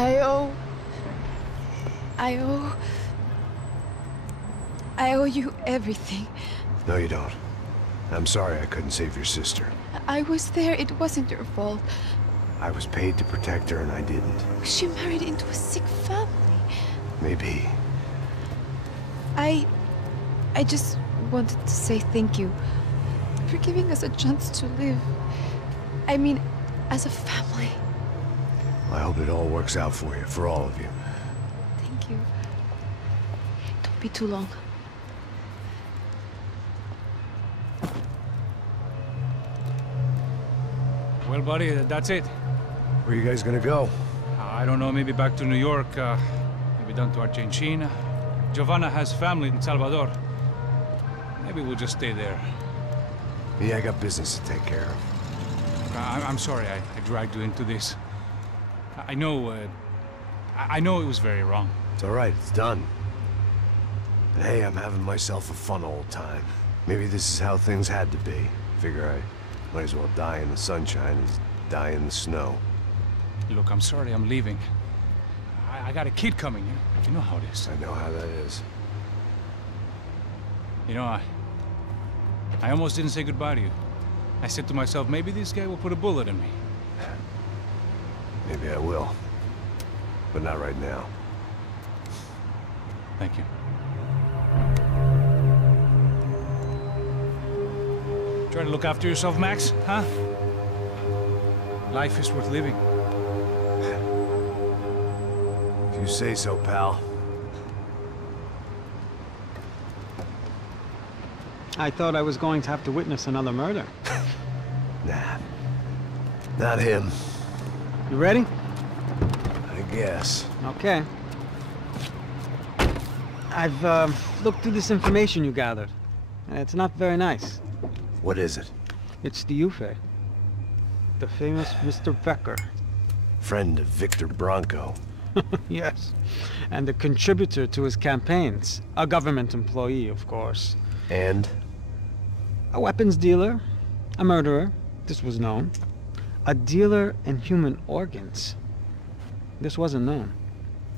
I owe you everything. No, you don't. I'm sorry I couldn't save your sister. I was there. It wasn't your fault. I was paid to protect her and I didn't. She married into a sick family. Maybe. I just wanted to say thank you for giving us a chance to live. I mean, as a family. I hope it all works out for you, for all of you. Thank you. Don't be too long. Well, buddy, that's it. Where are you guys gonna go? I don't know, maybe back to New York, maybe down to Argentina. Giovanna has family in Salvador. Maybe we'll just stay there. Yeah, I got business to take care of. I'm sorry I dragged you into this. I know it was very wrong. It's all right, it's done. And hey, I'm having myself a fun old time. Maybe this is how things had to be. Figure I might as well die in the sunshine as die in the snow. Look, I'm sorry I'm leaving. I got a kid coming, you know how it is. I know how that is. You know, I almost didn't say goodbye to you. I said to myself, maybe this guy will put a bullet in me. Maybe I will. But not right now. Thank you. Try to look after yourself, Max, huh? Life is worth living. If you say so, pal. I thought I was going to have to witness another murder. Nah. Not him. You ready? I guess. Okay. I've looked through this information you gathered. It's not very nice. What is it? It's the Ufe. The famous Mr. Becker. Friend of Victor Bronco. Yes. And a contributor to his campaigns. A government employee, of course. And? A weapons dealer. A murderer. This was known. A dealer in human organs. This wasn't known.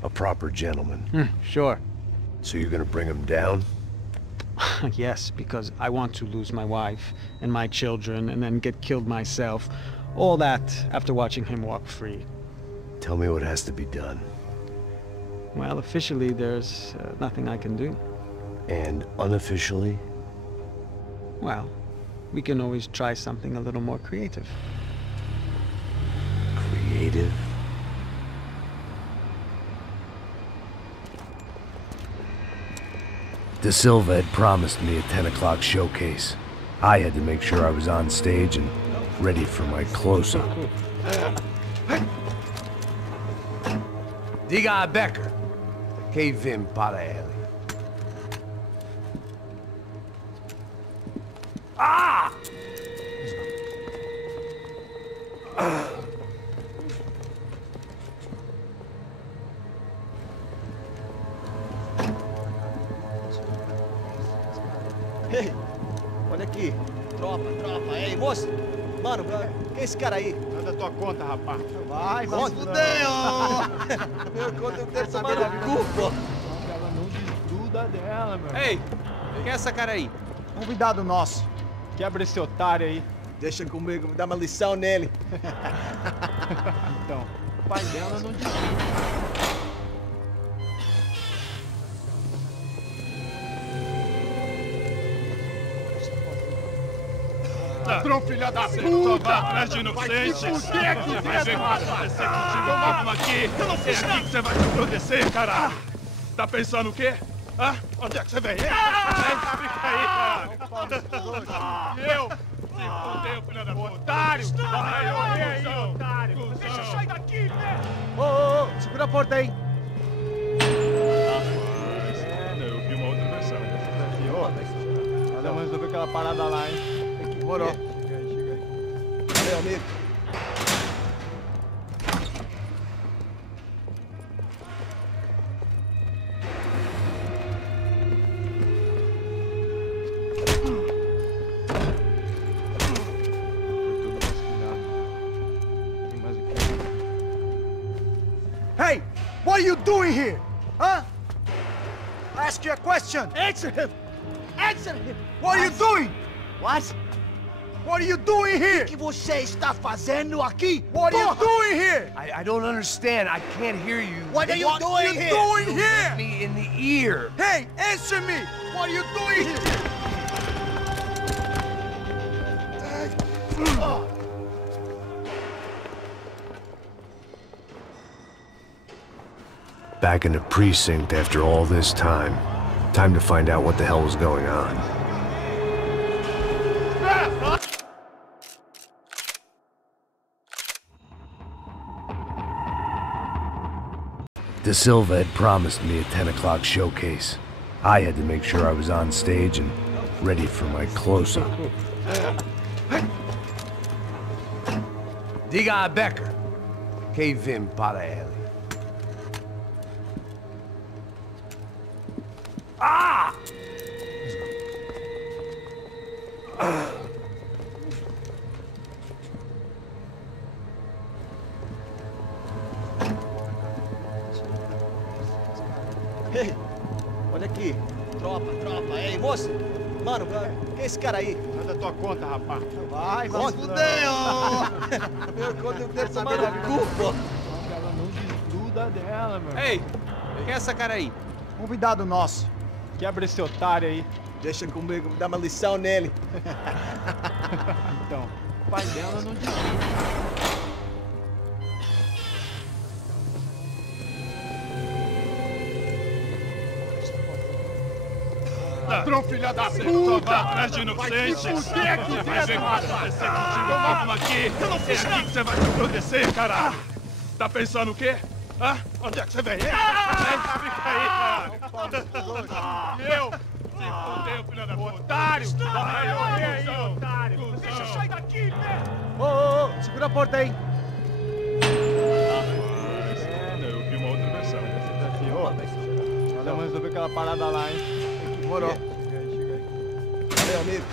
A proper gentleman. Sure. So you're gonna bring him down? Yes, because I want to lose my wife and my children and then get killed myself. All that after watching him walk free. Tell me what has to be done. Well, officially there's nothing I can do. And unofficially? Well, we can always try something a little more creative. Creative? De Silva had promised me a 10 o'clock showcase. I had to make sure I was on stage and ready for my close-up. Diga a Becker. Que vim para ele. Ah! Ei, olha aqui. Tropa. Ei, moço. Mano, quem é esse cara aí? Manda tua conta, rapaz. Vai se fuder, ó. Meu conta eu quero saber da culpa. Ela não desgruda dela, meu. Ei, quem é essa cara aí? Convidado nosso. Quebra esse otário aí. Deixa comigo, vou dar uma lição nele. Então, o pai dela não desgruda. Ladrão, filha da puta! Vai atrás de inocentes! Vai se fuder, que vai ver o que vai acontecer contigo! Vamos aqui! Eu não fiz nada! É aqui que você vai se acontecer, caralho! Tá pensando o quê? Hã? Onde é que você vem? Fica aí, caralho! Eu? Se fudeu, filha da puta! Otário! Vai aí, otário! Deixa eu sair daqui, velho! Ô, segura a porta aí! Eu vi uma outra versão. Vamos resolver aquela parada lá, hein? Demorou. Chega aí. Valeu, amigo. Hey! doing here? Huh? I ask you a question. Answer him! Answer him! What are you doing? What? What are you doing here? O que você está fazendo aqui? What are you doing here? I don't understand. I can't hear you. What are you doing here? What are you doing here? Me in the ear. Hey, answer me! What are you doing here? Back in the precinct after all this time. Time to find out what the hell was going on. De Silva had promised me a 10 o'clock showcase. I had to make sure I was on stage and ready for my close-up. Diga a Becker. Que vim para ele. Ah! Ei, olha aqui. Tropa. Ei, moço. Mano, quem é esse cara aí? Nada tua conta, rapaz. Vai se fuder, Meu conta eu quero saber da culpa. Ela não desgruda dela, meu. Ei, quem é essa cara aí? Convidado nosso. Quebra esse otário aí. Deixa comigo, dá uma lição nele. Então, o pai dela não desgruda. Ladrão, filha da puta! Vai atrás de inocentes! Vai ver como acontecer contigo, vamos aqui! É aqui que você vai se proteger, caralho! Tá pensando o quê? Hã? Onde é que você vem? Fica aí, caralho! Eu? Se fudeu, filha da puta! Otário! Vai morrer aí, otário! Deixa eu sair daqui, velho! Ô, segura a porta aí. Eu vi uma outra versão. Vamos resolver aquela parada lá, hein? Demorou. Chega aí. Valeu, amigo.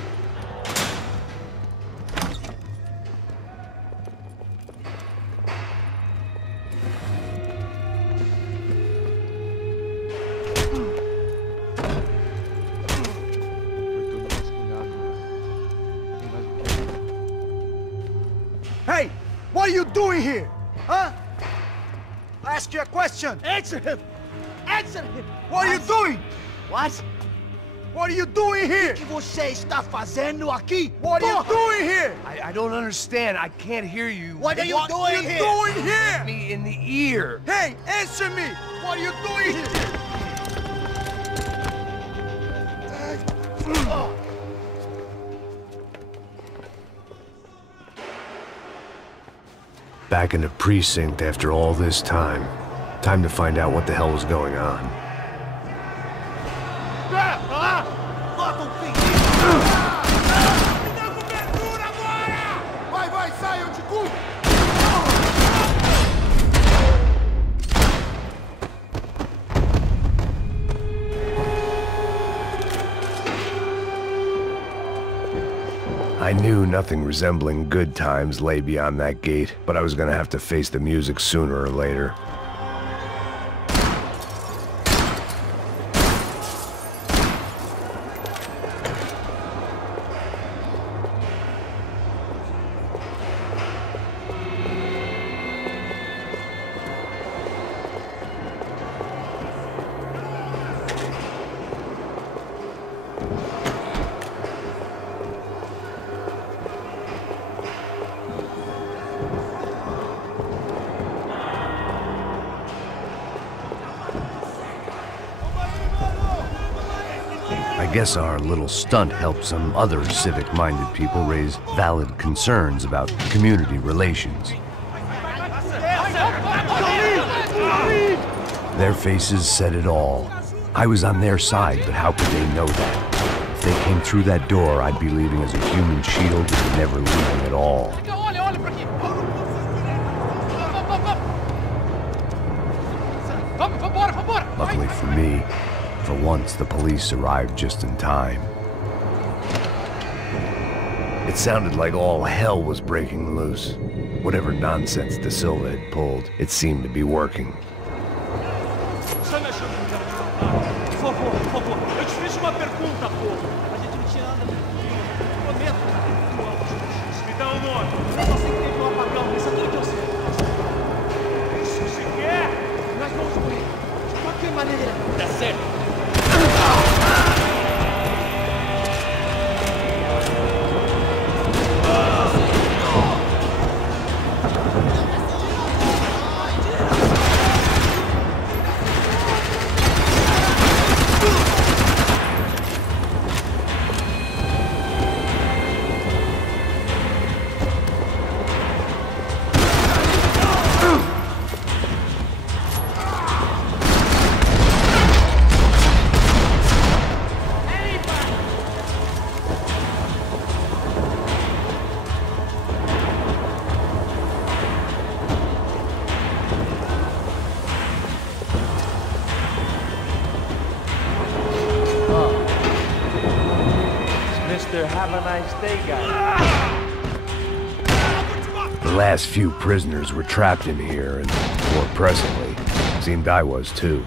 Hey, what are you doing here? Huh? I ask you a question. Answer him! Answer him! What are you doing? What? What are you doing here? O que você está fazendo aqui? What are you doing here? I don't understand. I can't hear you. What are you doing here? What are you doing here? Me in the ear. Hey, answer me! What are you doing here? Back in the precinct after all this time. Time to find out what the hell was going on. Vai, saiam de cu! I knew nothing resembling good times lay beyond that gate, but I was gonna have to face the music sooner or later. I guess our little stunt helped some other civic-minded people raise valid concerns about community relations. Their faces said it all. I was on their side, but how could they know that? If they came through that door, I'd be leaving as a human shield and never leaving at all. Luckily for me, for once the police arrived just in time. It sounded like all hell was breaking loose. Whatever nonsense De Silva had pulled, it seemed to be working. uma pergunta, pô. A gente não tinha nada. Prometo. Me dá um nome. Eu só sei que teve um apagão, isso é tudo que eu sei. Isso se quer? Nós vamos morrer. De qualquer maneira. Dá certo. Have a nice day, guys. The last few prisoners were trapped in here, and more presently, seemed I was too.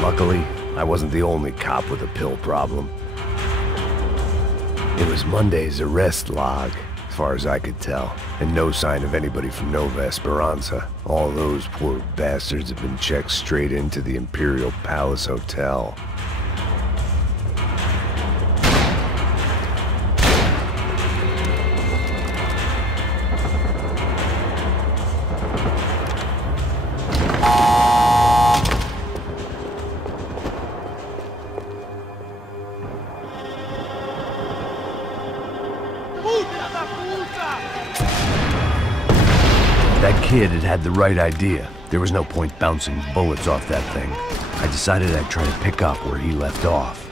Luckily, I wasn't the only cop with a pill problem. It was Monday's arrest log, as far as I could tell, and no sign of anybody from Nova Esperanza. All those poor bastards have been checked straight into the Imperial Palace Hotel. That kid had the right idea. There was no point bouncing bullets off that thing. I decided I'd try to pick up where he left off.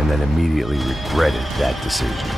And then immediately regretted that decision.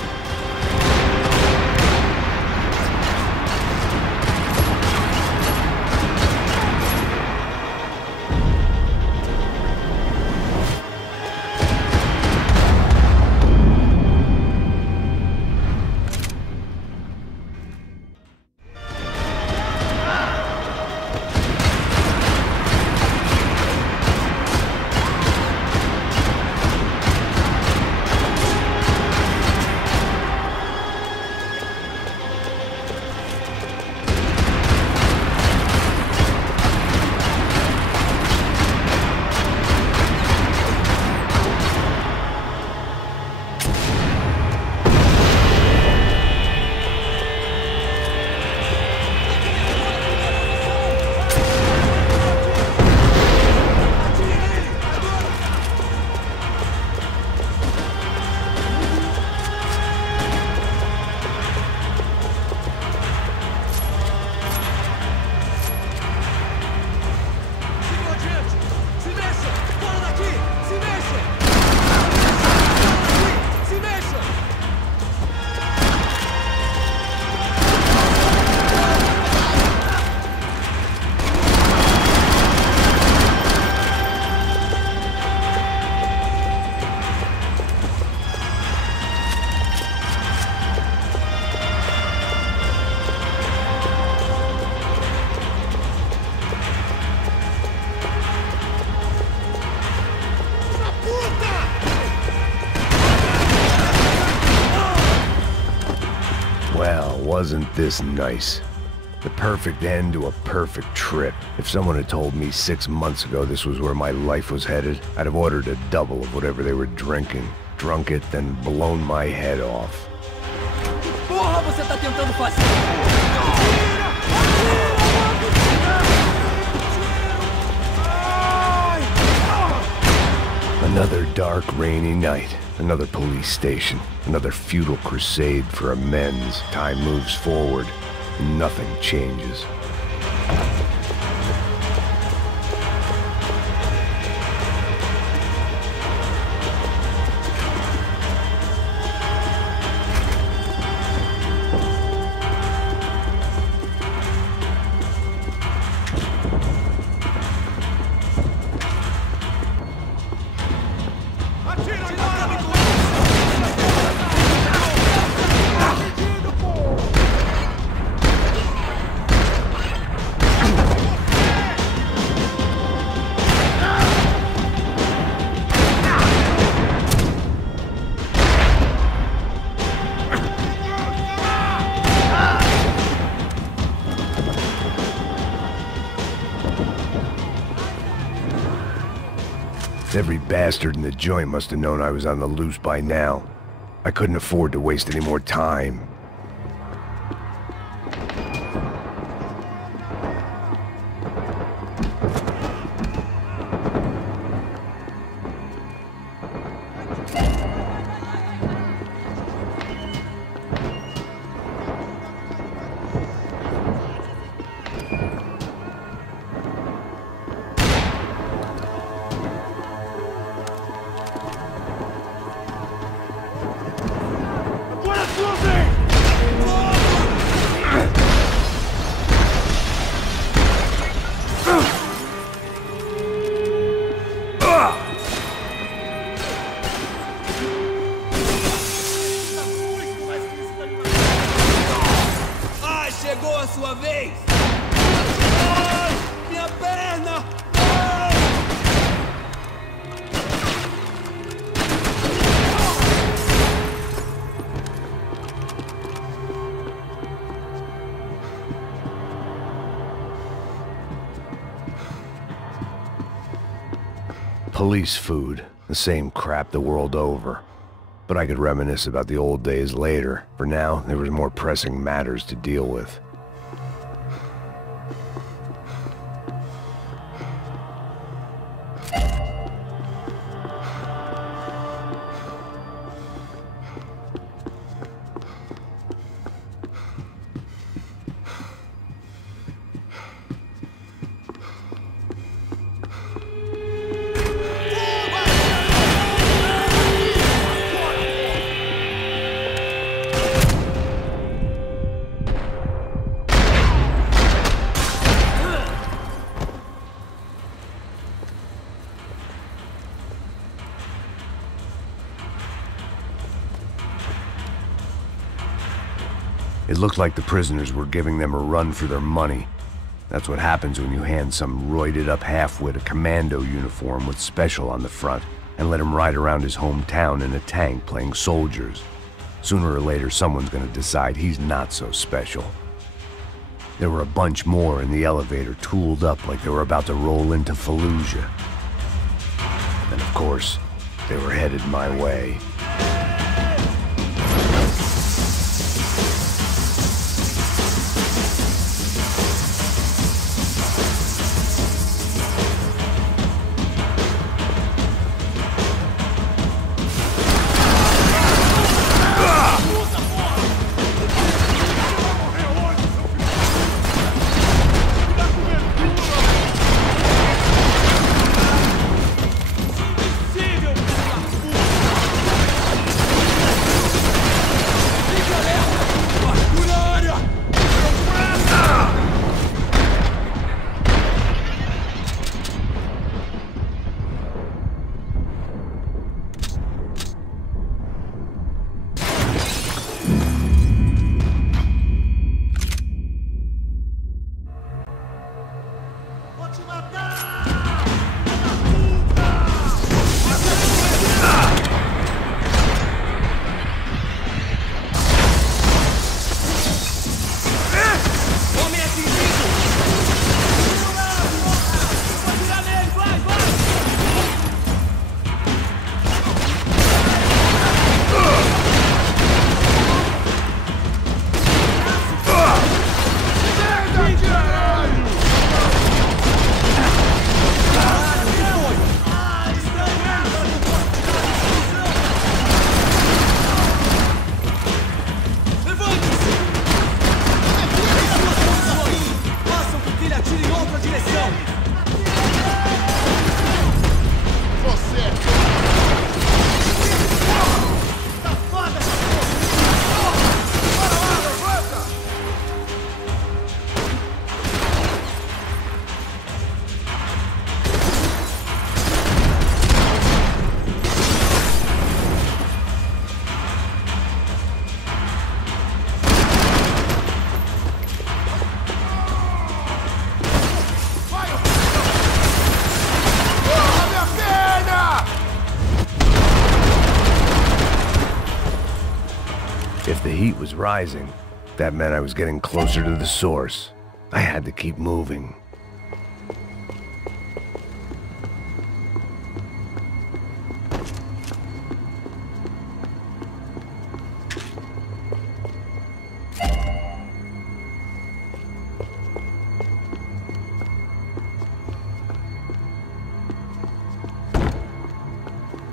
Well, wasn't this nice? The perfect end to a perfect trip. If someone had told me 6 months ago this was where my life was headed, I'd have ordered a double of whatever they were drinking, drunk it, then blown my head off. Porra, você tá tentando fazer? dark, rainy night. Another police station. Another futile crusade for amends. Time moves forward, and nothing changes. Every bastard in the joint must have known I was on the loose by now. I couldn't afford to waste any more time. Chegou a sua vez! Ai, minha perna! Ai! Police food. The same crap the world over. But I could reminisce about the old days later. For now, there was more pressing matters to deal with. It looked like the prisoners were giving them a run for their money. That's what happens when you hand some roided-up halfwit a commando uniform with special on the front and let him ride around his hometown in a tank playing soldiers. Sooner or later, someone's gonna decide he's not so special. There were a bunch more in the elevator, tooled up like they were about to roll into Fallujah. And of course, they were headed my way. nossa direção! Você! Tá foda! Bora lá, levanta! If the heat was rising, that meant I was getting closer to the source. I had to keep moving.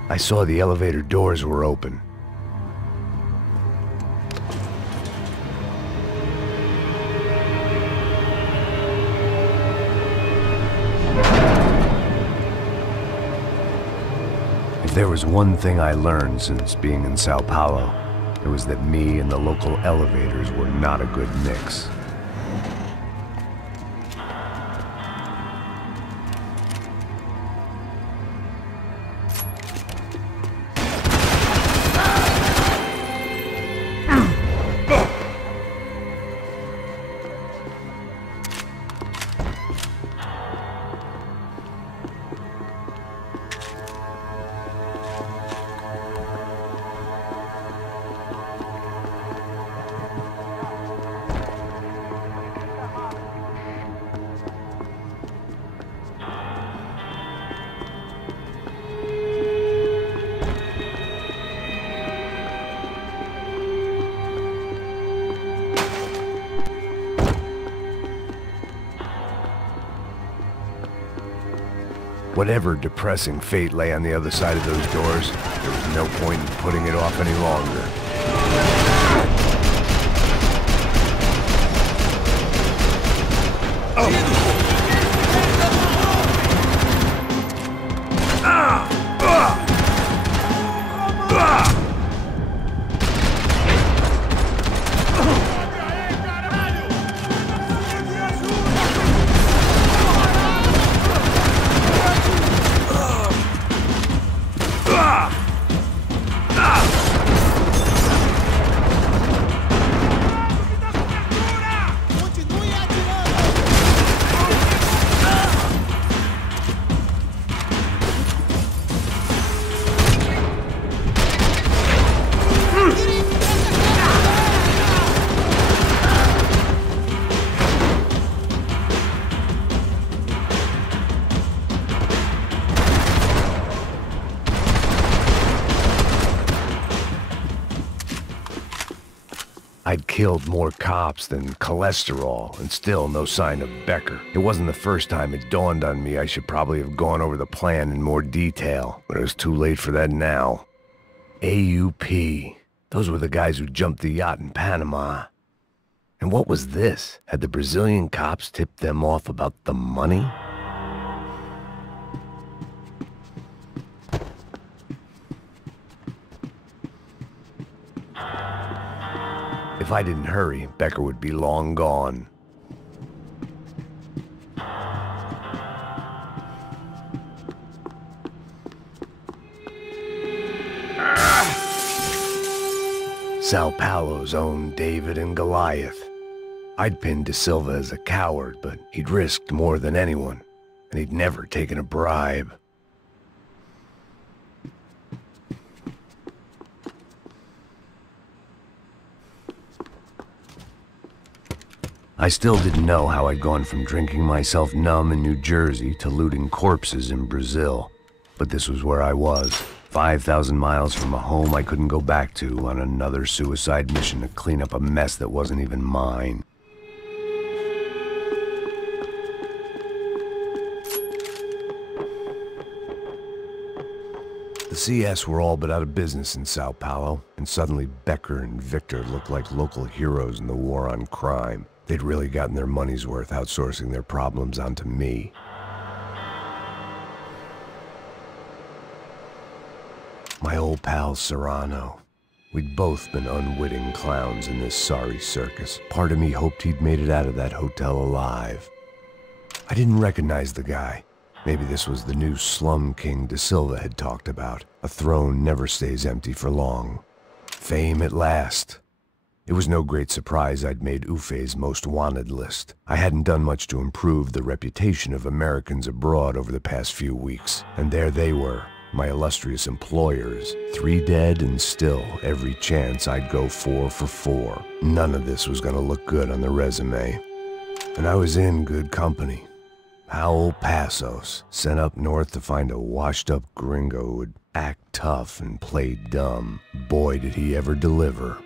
I saw the elevator doors were open. If there was one thing I learned since being in Sao Paulo, it was that me and the local elevators were not a good mix. Whatever depressing fate lay on the other side of those doors, there was no point in putting it off any longer. I'd killed more cops than cholesterol, and still no sign of Becker. It wasn't the first time it dawned on me I should probably have gone over the plan in more detail, but it was too late for that now. AUP. Those were the guys who jumped the yacht in Panama. And what was this? Had the Brazilian cops tipped them off about the money? If I didn't hurry, Becker would be long gone. Sao Paulo's own David and Goliath. I'd pinned De Silva as a coward, but he'd risked more than anyone, and he'd never taken a bribe. I still didn't know how I'd gone from drinking myself numb in New Jersey to looting corpses in Brazil. But this was where I was, 5,000 miles from a home I couldn't go back to on another suicide mission to clean up a mess that wasn't even mine. The CS were all but out of business in Sao Paulo, and suddenly Becker and Victor looked like local heroes in the war on crime. They'd really gotten their money's worth outsourcing their problems onto me. My old pal Serrano. We'd both been unwitting clowns in this sorry circus. Part of me hoped he'd made it out of that hotel alive. I didn't recognize the guy. Maybe this was the new slum king De Silva had talked about. A throne never stays empty for long. Fame at last. It was no great surprise I'd made Ufe's most wanted list. I hadn't done much to improve the reputation of Americans abroad over the past few weeks, and there they were. My illustrious employers, 3 dead and still every chance I'd go 4 for 4. None of this was gonna look good on the resume. And I was in good company. Max Passos, sent up north to find a washed-up gringo who would act tough and play dumb. Boy, did he ever deliver.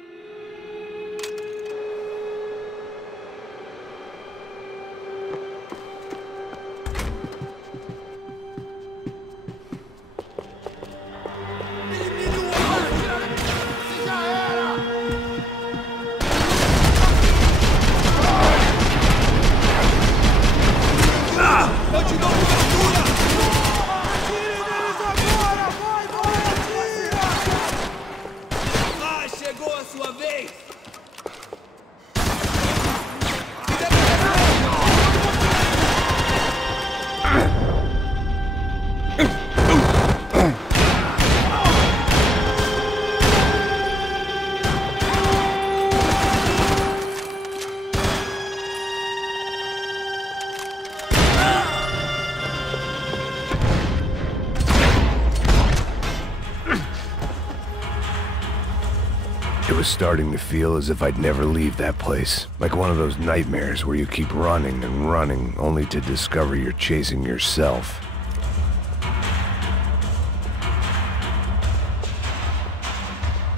It was starting to feel as if I'd never leave that place. Like one of those nightmares where you keep running and running, only to discover you're chasing yourself.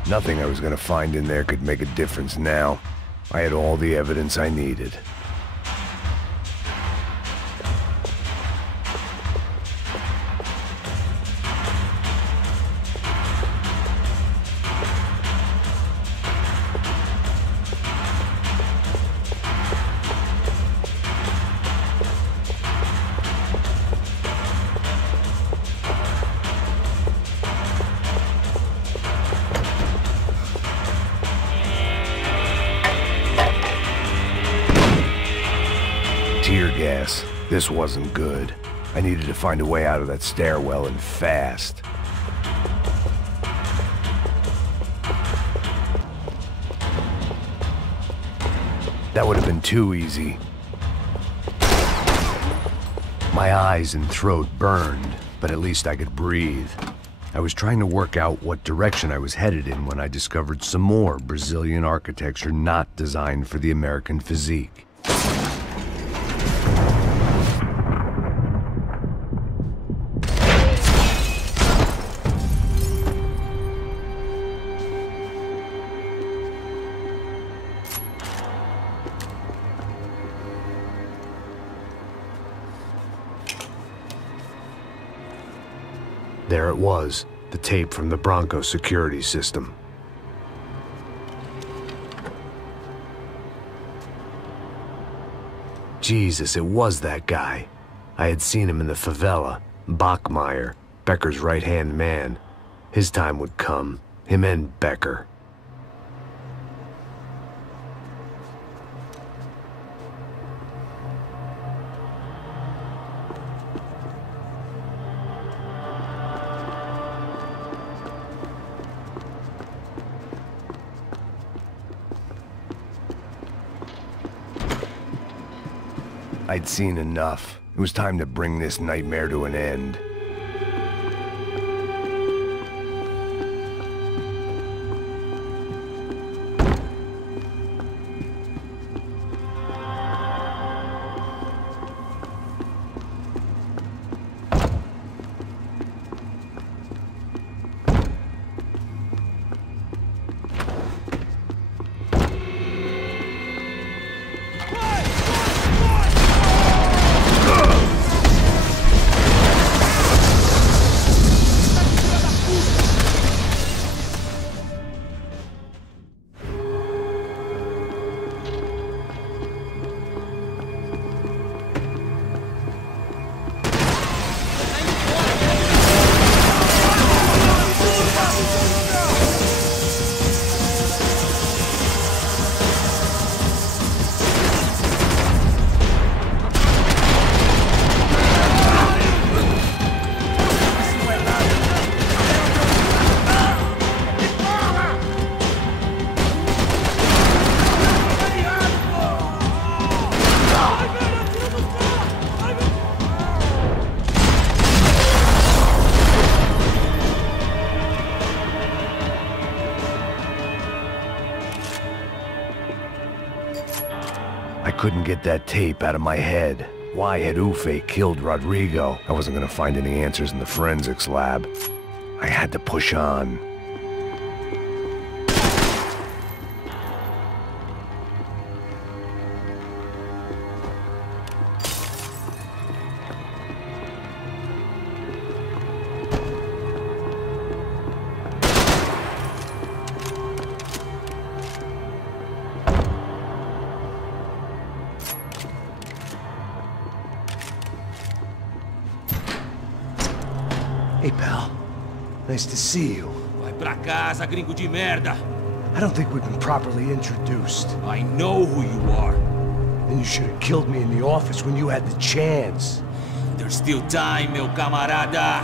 Nothing I was gonna find in there could make a difference now. I had all the evidence I needed. Tear gas. This wasn't good. I needed to find a way out of that stairwell and fast. That would have been too easy. My eyes and throat burned, but at least I could breathe. I was trying to work out what direction I was headed in when I discovered some more Brazilian architecture not designed for the American physique. There it was, the tape from the Bronco security system. Jesus, it was that guy. I had seen him in the favela. Bachmeyer, Becker's right-hand man. His time would come. Him and Becker. I'd seen enough. It was time to bring this nightmare to an end. couldn't get that tape out of my head. Why had Ufe killed Rodrigo? I wasn't gonna find any answers in the forensics lab. I had to push on. Hey, pal. Nice to see you. Vai pra casa, gringo de merda. I don't think we've been properly introduced. I know who you are. Then you should have killed me in the office when you had the chance. There's still time, meu camarada.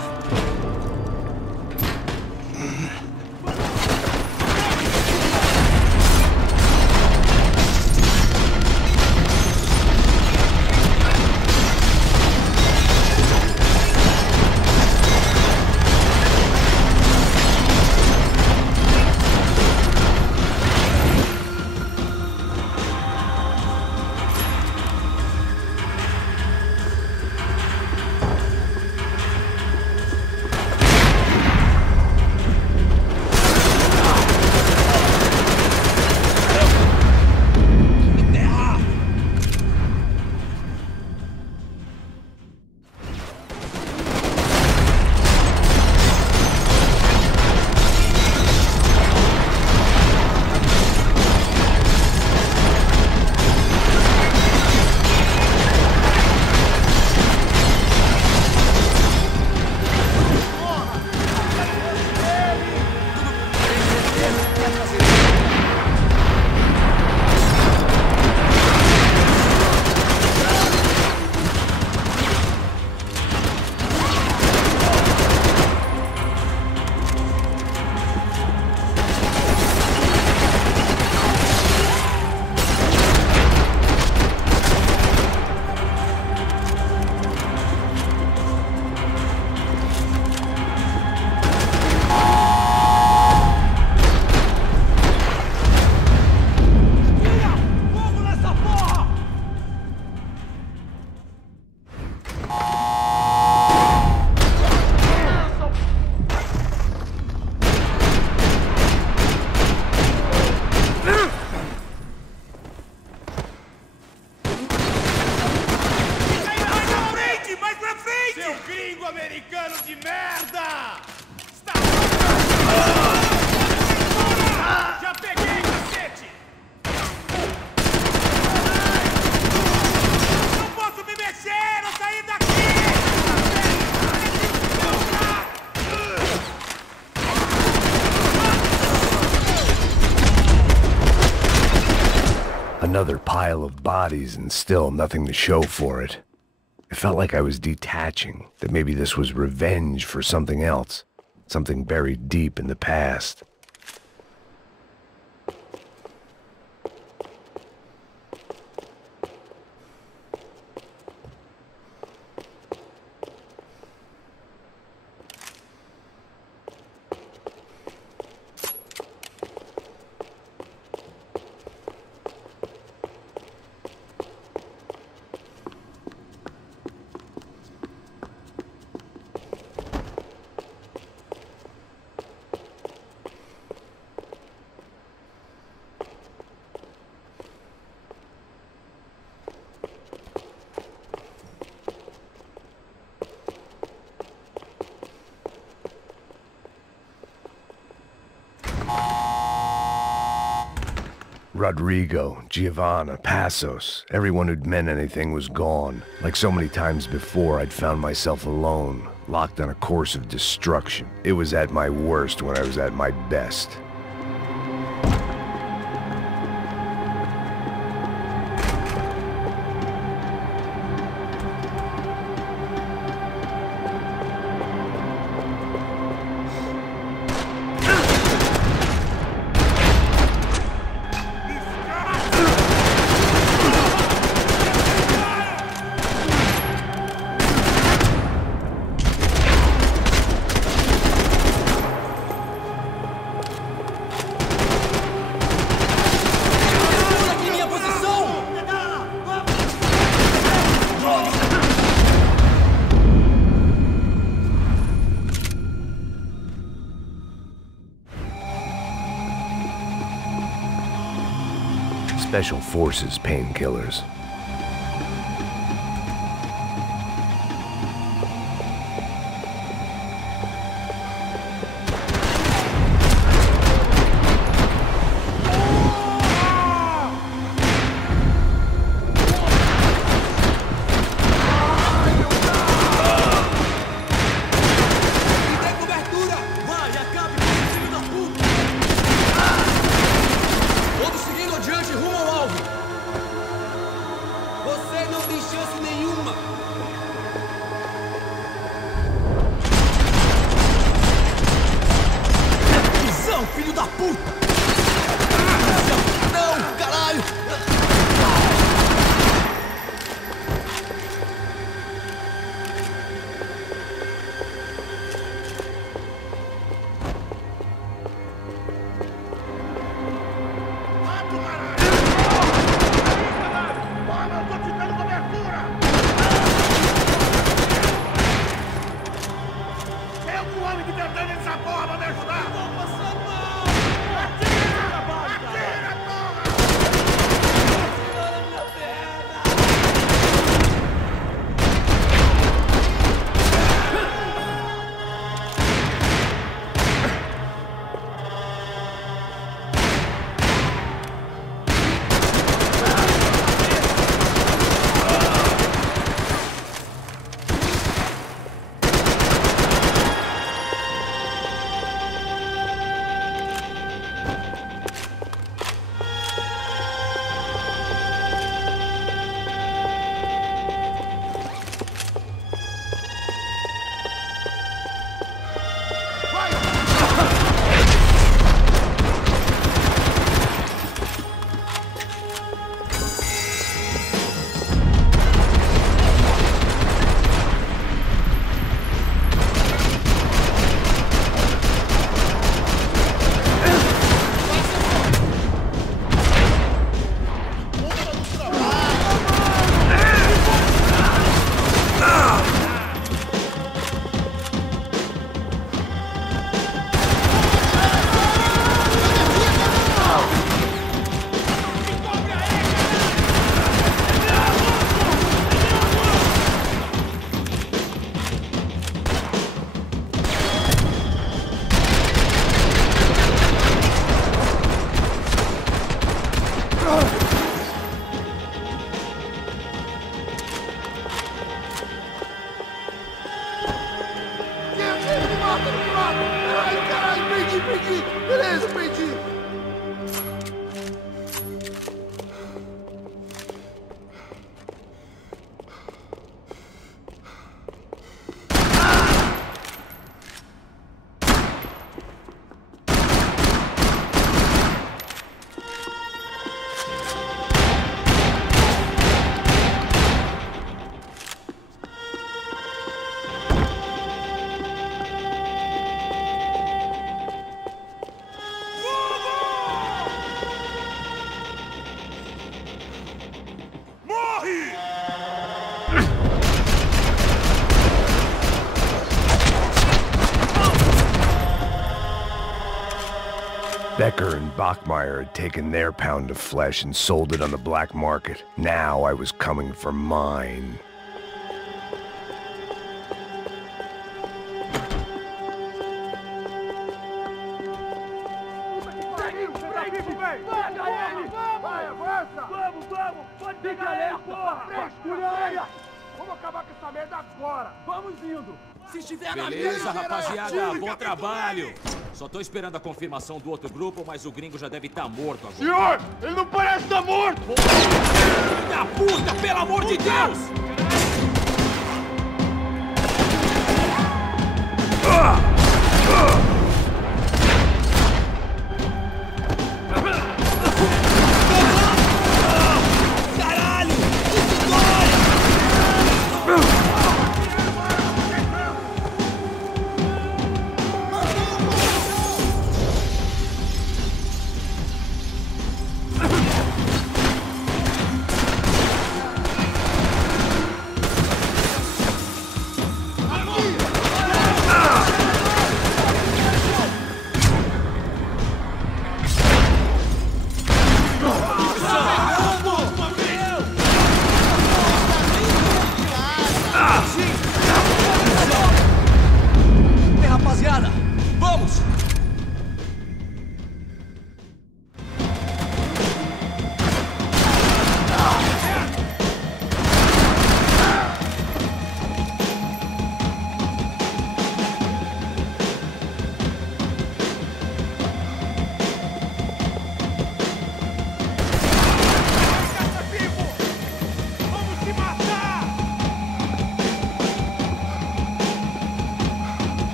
Another pile of bodies and still nothing to show for it. It felt like I was detaching, that maybe this was revenge for something else, something buried deep in the past. Rodrigo, Giovanna, Passos, everyone who'd meant anything was gone. Like so many times before, I'd found myself alone, locked on a course of destruction. It was at my worst when I was at my best. Special Forces painkillers. Beleza, perdi. Becker and Bachmeyer had taken their pound of flesh and sold it on the black market. Now I was coming for mine. Beleza, rapaziada, bom trabalho. Só tô esperando a confirmação do outro grupo, mas o gringo já deve estar morto agora. Senhor, ele não parece estar morto! Filho da puta, pelo amor de Deus! rapaziada! Vamos!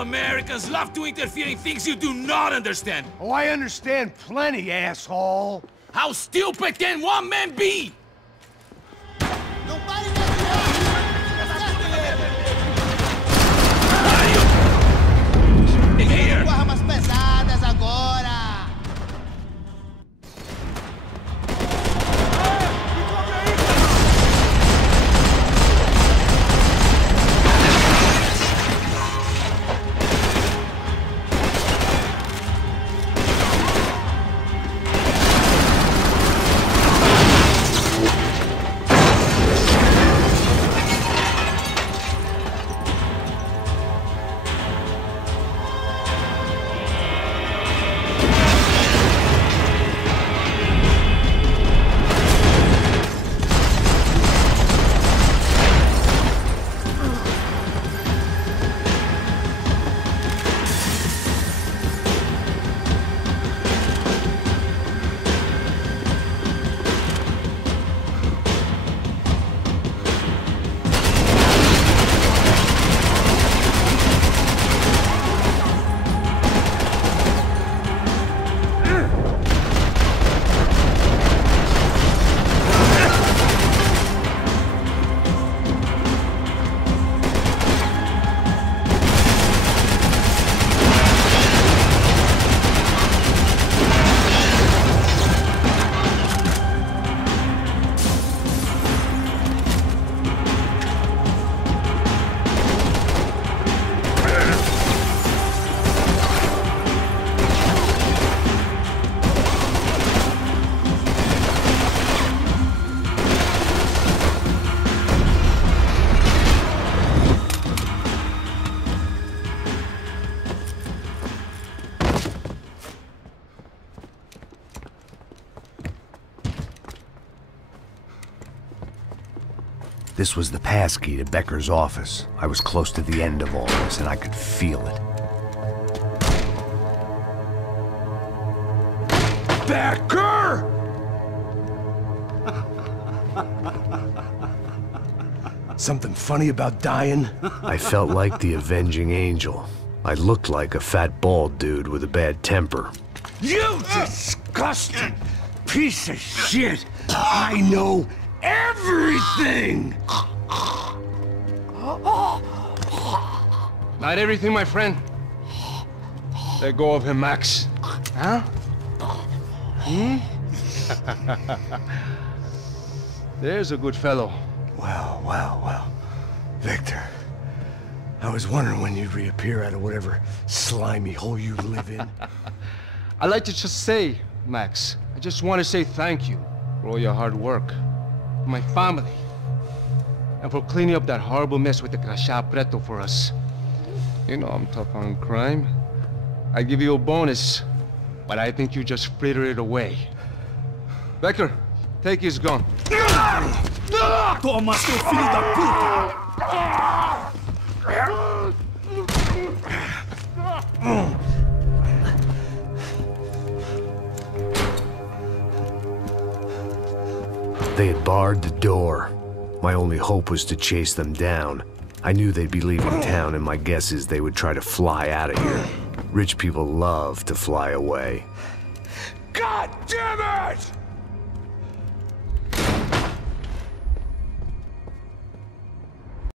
Americans love to interfere in things you do not understand. Oh, I understand plenty, asshole. How stupid can one man be? Here. Armas pesadas agora. This was the passkey to Becker's office. I was close to the end of all this, and I could feel it. Becker! Something funny about dying? I felt like the avenging angel. I looked like a fat bald dude with a bad temper. You disgusting piece of shit! I know everything! Not everything, my friend. Let go of him, Max. Huh? There's a good fellow. Well. Victor, I was wondering when you'd reappear out of whatever slimy hole you live in. I'd like to just say, Max, I just want to say thank you for all your hard work, for my family, and for cleaning up that horrible mess with the Crachá Preto for us. You know I'm tough on crime. I give you a bonus, but I think you just fritter it away. Becker, take his gun. Toma, seu filho da puta! They had barred the door. My only hope was to chase them down. I knew they'd be leaving town, and my guess is they would try to fly out of here. Rich people love to fly away. God damn it!